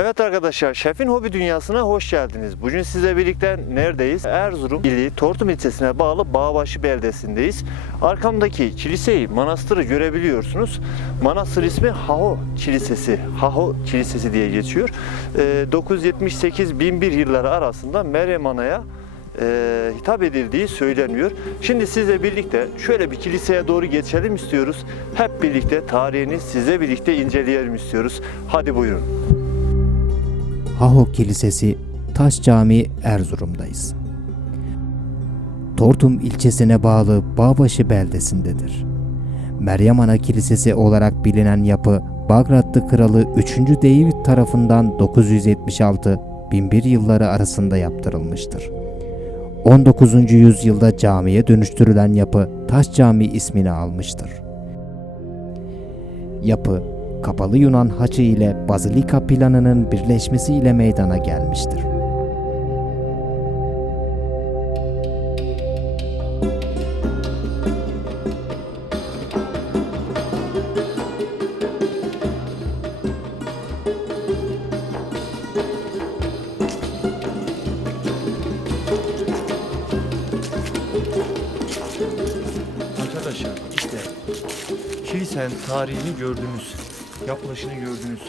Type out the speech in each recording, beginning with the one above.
Evet arkadaşlar, Şef'in hobi dünyasına hoş geldiniz. Bugün sizle birlikte neredeyiz? Erzurum ili Tortum ilçesine bağlı Bağbaşı beldesindeyiz. Arkamdaki kiliseyi, manastırı görebiliyorsunuz. Manastır ismi Haho Kilisesi, Haho Kilisesi diye geçiyor. Ee, 978-1001 yılları arasında Meryem Ana'ya e, hitap edildiği söyleniyor. Şimdi sizle birlikte şöyle bir kiliseye doğru geçelim istiyoruz. Hep birlikte tarihini sizle birlikte inceleyelim istiyoruz. Hadi buyurun. Haho Kilisesi Taş Camii Erzurum'dayız. Tortum ilçesine bağlı Bağbaşı beldesindedir. Meryem Ana Kilisesi olarak bilinen yapı Bagratlı Kralı 3. David tarafından 976-1001 yılları arasında yaptırılmıştır. 19. yüzyılda camiye dönüştürülen yapı Taş Camii ismini almıştır. Yapı, kapalı Yunan haçı ile bazilika planının birleşmesiyle meydana gelmiştir. Arkadaşlar işte kilisenin tarihini gördünüz, yapılışını gördünüz.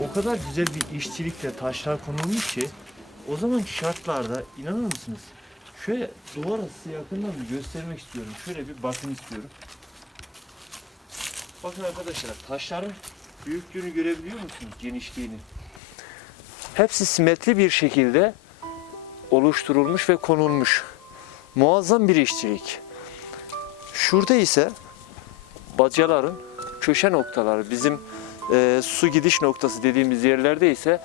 O kadar güzel bir işçilikle taşlar konulmuş ki o zamanki şartlarda inanır mısınız? Şöyle duvara size yakından bir göstermek istiyorum. Şöyle bir bakın istiyorum. Bakın arkadaşlar taşların büyüklüğünü görebiliyor musunuz? Genişliğini. Hepsi simetri bir şekilde oluşturulmuş ve konulmuş. Muazzam bir işçilik. Şurada ise bacaların köşe noktaları bizim e, su gidiş noktası dediğimiz yerlerde ise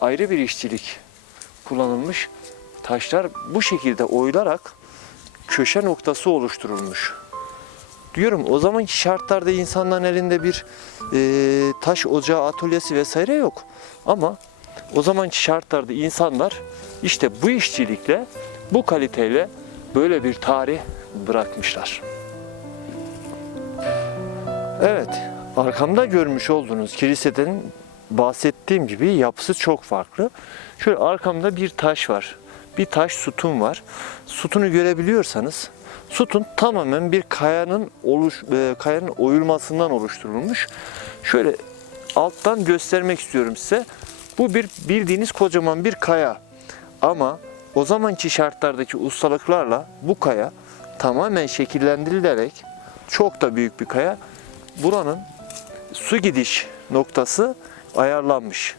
ayrı bir işçilik kullanılmış. Taşlar bu şekilde oyularak köşe noktası oluşturulmuş. Diyorum o zamanki şartlarda insanların elinde bir e, taş ocağı atölyesi vesaire yok. Ama o zamanki şartlarda insanlar işte bu işçilikle, bu kaliteyle böyle bir tarih bırakmışlar. Evet, arkamda görmüş olduğunuz kiliseden bahsettiğim gibi yapısı çok farklı. Şöyle arkamda bir taş var. Bir taş sütun var. Sütunu görebiliyorsanız sütun tamamen bir kayanın oluş e, kayanın oyulmasından oluşturulmuş. Şöyle alttan göstermek istiyorum size. Bu bir bildiğiniz kocaman bir kaya. Ama o zamanki şartlardaki ustalıklarla bu kaya tamamen şekillendirilerek çok da büyük bir kaya buranın su gidiş noktası ayarlanmış.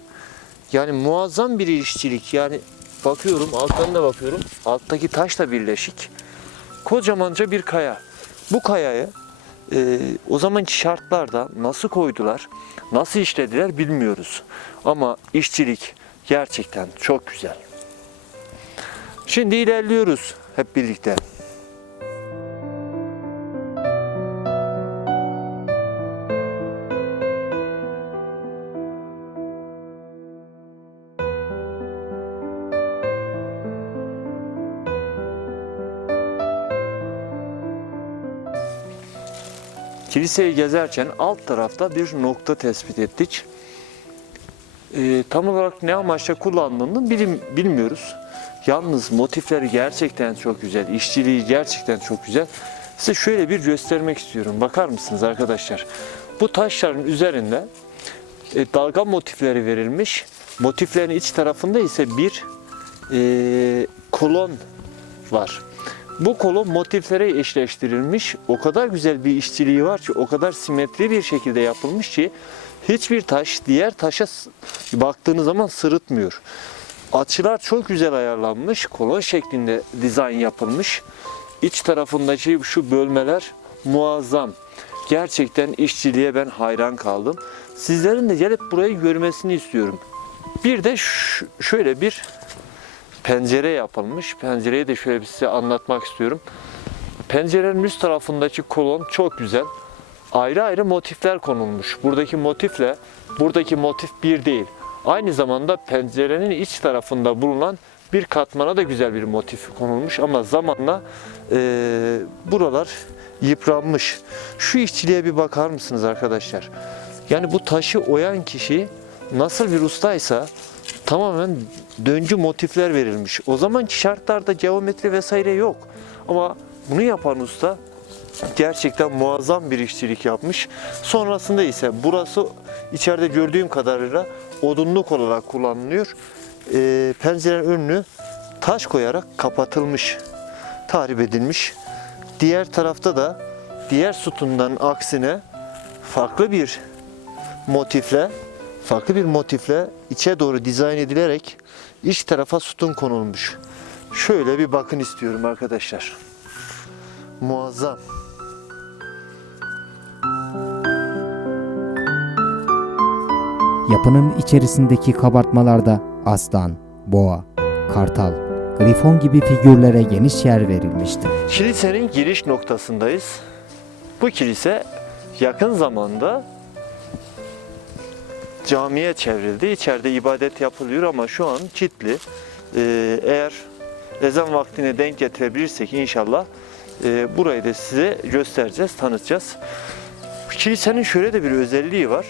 Yani muazzam bir işçilik. Yani bakıyorum alttan da bakıyorum. Alttaki taş da birleşik. Kocamanca bir kaya. Bu kayayı e, o zamanki şartlarda nasıl koydular, nasıl işlediler bilmiyoruz. Ama işçilik gerçekten çok güzel. Şimdi ilerliyoruz hep birlikte. Kiliseyi gezerken alt tarafta bir nokta tespit ettik. Ee, tam olarak ne amaçla kullandığını bilim, bilmiyoruz. Yalnız motifleri gerçekten çok güzel, işçiliği gerçekten çok güzel. Size şöyle bir göstermek istiyorum. Bakar mısınız arkadaşlar? Bu taşların üzerinde e, dalga motifleri verilmiş. Motiflerin iç tarafında ise bir e, kolon var. Bu kolon motiflere eşleştirilmiş. O kadar güzel bir işçiliği var ki, o kadar simetri bir şekilde yapılmış ki hiçbir taş diğer taşa baktığınız zaman sırıtmıyor. Açılar çok güzel ayarlanmış. Kolon şeklinde dizayn yapılmış. İç tarafındaki şu bölmeler muazzam. Gerçekten işçiliğe ben hayran kaldım. Sizlerin de gelip burayı görmesini istiyorum. Bir de şöyle bir pencere yapılmış. Pencereyi de şöyle bir size anlatmak istiyorum. Pencerenin üst tarafındaki kolon çok güzel. Ayrı ayrı motifler konulmuş. Buradaki motifle buradaki motif bir değil. Aynı zamanda pencerenin iç tarafında bulunan bir katmana da güzel bir motif konulmuş ama zamanla eee, buralar yıpranmış. Şu işçiliğe bir bakar mısınız arkadaşlar? Yani bu taşı oyan kişi nasıl bir ustaysa tamamen döncü motifler verilmiş. O zamanki şartlarda geometri vesaire yok. Ama bunu yapan usta gerçekten muazzam bir işçilik yapmış. Sonrasında ise burası içeride gördüğüm kadarıyla odunluk olarak kullanılıyor. Ee, pencerenin önünü taş koyarak kapatılmış, tahrip edilmiş. Diğer tarafta da diğer sütundan aksine farklı bir motifle farklı bir motifle içe doğru dizayn edilerek iç tarafa sütun konulmuş. Şöyle bir bakın istiyorum arkadaşlar. Muazzam. Yapının içerisindeki kabartmalarda aslan, boğa, kartal, grifon gibi figürlere geniş yer verilmiştir. Kilisenin giriş noktasındayız. Bu kilise yakın zamanda camiye çevrildi. İçeride ibadet yapılıyor ama şu an kilitli. Ee, eğer ezan vaktine denk getirebilirsek inşallah e, burayı da size göstereceğiz, tanıtacağız. Kilisenin şöyle de bir özelliği var.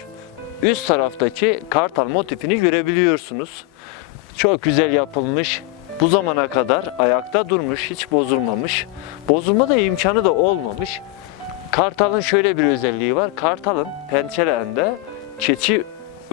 Üst taraftaki kartal motifini görebiliyorsunuz. Çok güzel yapılmış. Bu zamana kadar ayakta durmuş, hiç bozulmamış. Bozulma da imkanı da olmamış. Kartalın şöyle bir özelliği var. Kartalın pençelerinde keçi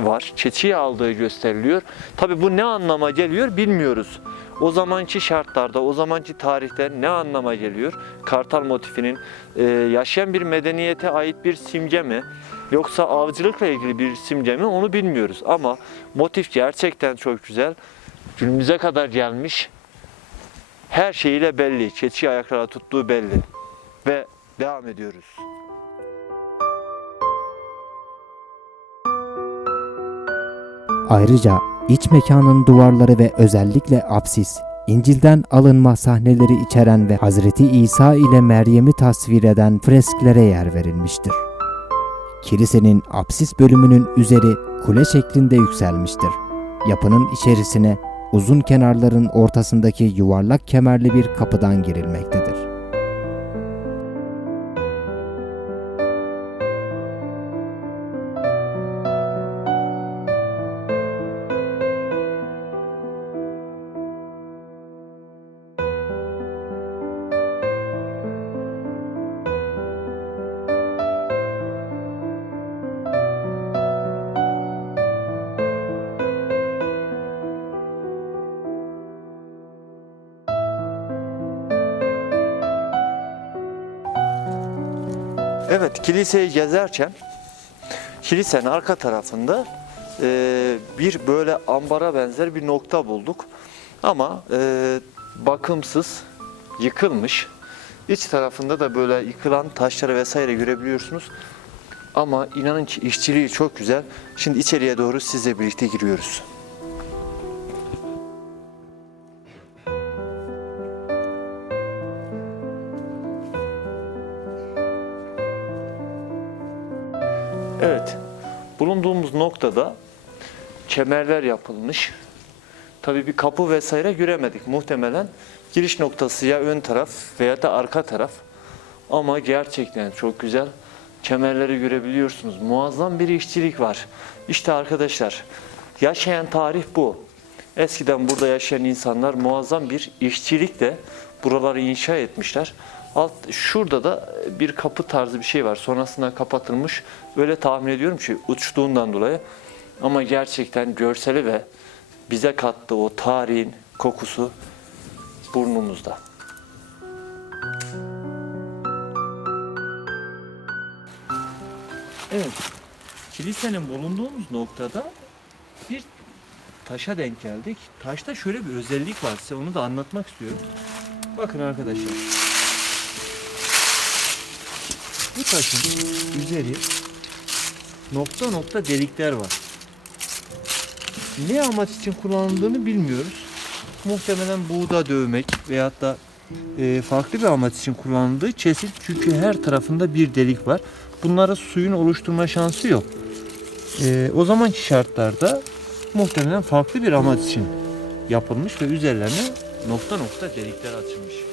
var. Keçiyi aldığı gösteriliyor. Tabi bu ne anlama geliyor bilmiyoruz. O zamanki şartlarda, o zamanki tarihte ne anlama geliyor? Kartal motifinin e, yaşayan bir medeniyete ait bir simge mi? Yoksa avcılıkla ilgili bir simge mi? Onu bilmiyoruz. Ama motif gerçekten çok güzel. Günümüze kadar gelmiş. Her şeyiyle belli. Keçi ayaklara tuttuğu belli. Ve devam ediyoruz. Ayrıca iç mekanın duvarları ve özellikle apsis, İncil'den alınma sahneleri içeren ve Hazreti İsa ile Meryem'i tasvir eden fresklere yer verilmiştir. Kilisenin apsis bölümünün üzeri kule şeklinde yükselmiştir. Yapının içerisine uzun kenarların ortasındaki yuvarlak kemerli bir kapıdan girilmektedir. Evet, kiliseyi gezerken kilisenin arka tarafında e, bir böyle ambara benzer bir nokta bulduk. Ama e, bakımsız, yıkılmış. İç tarafında da böyle yıkılan taşları vesaire görebiliyorsunuz. Ama inanın ki işçiliği çok güzel. Şimdi içeriye doğru sizle birlikte giriyoruz. Noktada kemerler yapılmış. Tabii bir kapı vesaire göremedik. Muhtemelen giriş noktası ya ön taraf veya da arka taraf. Ama gerçekten çok güzel. Kemerleri görebiliyorsunuz. Muazzam bir işçilik var. İşte arkadaşlar, yaşayan tarih bu. Eskiden burada yaşayan insanlar muazzam bir işçilikle buraları inşa etmişler. Alt şurada da bir kapı tarzı bir şey var. Sonrasında kapatılmış. Öyle tahmin ediyorum ki uçtuğundan dolayı. Ama gerçekten görseli ve bize kattığı o tarihin kokusu burnumuzda. Evet. Kilisenin bulunduğumuz noktada bir taşa denk geldik. Taşta şöyle bir özellik var. Size onu da anlatmak istiyorum. Bakın arkadaşlar. Bu taşın üzeri nokta nokta delikler var. Ne amaç için kullanıldığını bilmiyoruz. Muhtemelen buğda dövmek veyahut da e, farklı bir amaç için kullanıldığı kesin. Çünkü her tarafında bir delik var. Bunlara suyun oluşturma şansı yok. E, o zamanki şartlarda muhtemelen farklı bir amaç için yapılmış ve üzerlerine nokta nokta delikler açılmış.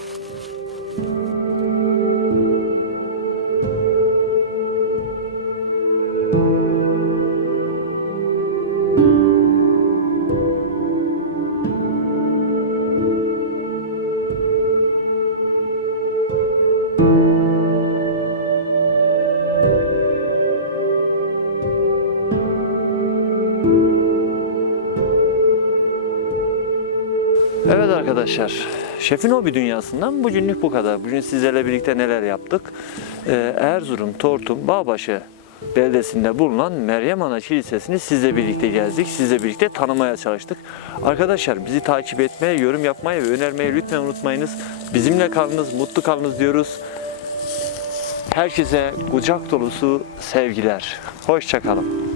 Arkadaşlar. Şefin Hobi Dünyası'ndan bugünlük bu kadar. Bugün sizlerle birlikte neler yaptık? Ee, Erzurum, Tortum, Bağbaşı beldesinde bulunan Meryem Ana Kilisesi'ni sizle birlikte gezdik. Sizle birlikte tanımaya çalıştık. Arkadaşlar bizi takip etmeye, yorum yapmayı ve önermeyi lütfen unutmayınız. Bizimle kalınız, mutlu kalınız diyoruz. Herkese kucak dolusu sevgiler. Hoşçakalın.